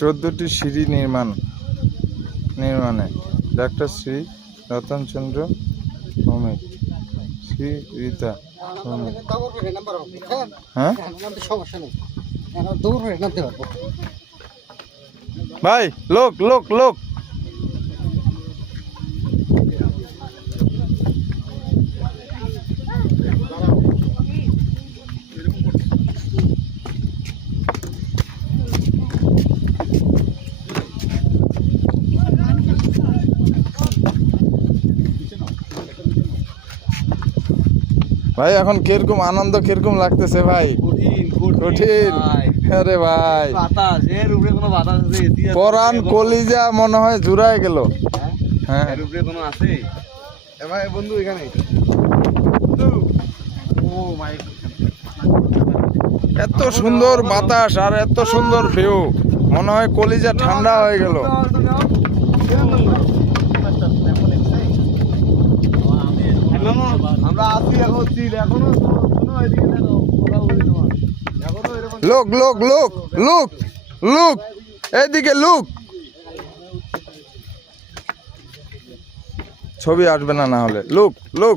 14টি সিঁড়ি নির্মাণে ডাক্তার শ্রী রতনচন্দ্র ভৌমিক, শ্রী রীতা ভৌমিক। হ্যাঁ ভাই, লোক লোক লোক ভাই, এখন কিরকম আনন্দ কিরকম লাগতেছে ভাই? কঠিন। আরে ভাই, পরাণ কলিজা মনে হয় জুড়ায় গেল। হ্যাঁ বন্ধু, এখানে এত সুন্দর বাতাস আর এত সুন্দর ভিউ, মনে হয় কলিজা ঠান্ডা হয়ে গেল। লোক লোক লোক লোক লোক এইদিকে লোক, ছবি আসবে না হলে। লোক লোক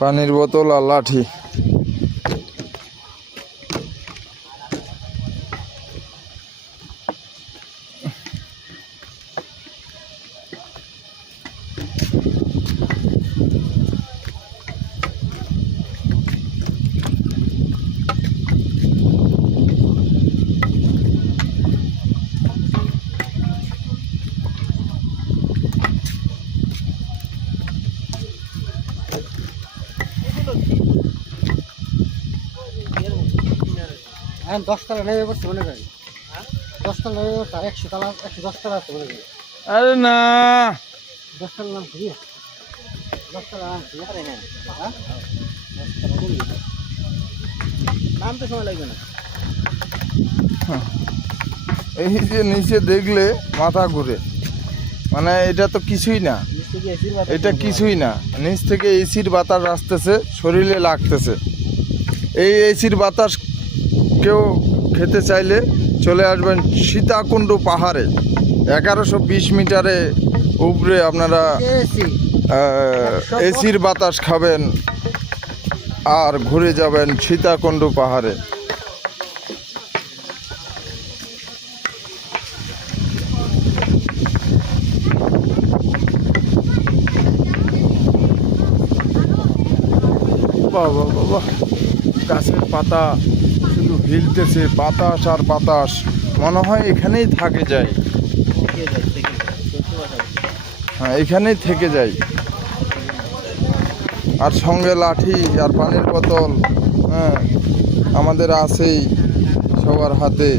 পানির বোতল আর লাঠি। হ্যাঁ, 10 টাকা নেবে করছে মনে করি। 10 টাকা নেবে, তার 100 টাকা 110 টাকা আছে মনে করি। আরে না, 10 টাকা নাম কি? 10 টাকা হ্যাঁ, নাম তো সময় লাগবে না। এই যে নিচে দেখলে মাথা ঘুরে, মানে এটা তো কিছুই না, এটা কিছুই না। নিচ থেকে এসির বাতাস আসতেছে, শরীরে লাগতেছে। এই এসির বাতাস কেউ খেতে চাইলে চলে আসবেন সীতাকুণ্ড পাহাড়ে। 1120 মিটারে উপরে আপনারা এসির বাতাস খাবেন আর ঘুরে যাবেন সীতাকুণ্ড পাহাড়ে। বাবা বাবা, গাছের পাতা শুধু হিলতেছে, বাতাস আর বাতাস, মনে হয় এখানেই থাকে যায়। হ্যাঁ, এখানেই থেকে যাই। আর সঙ্গে লাঠি আর পানির বোতল, হ্যাঁ, আমাদের আছেই সবার হাতে।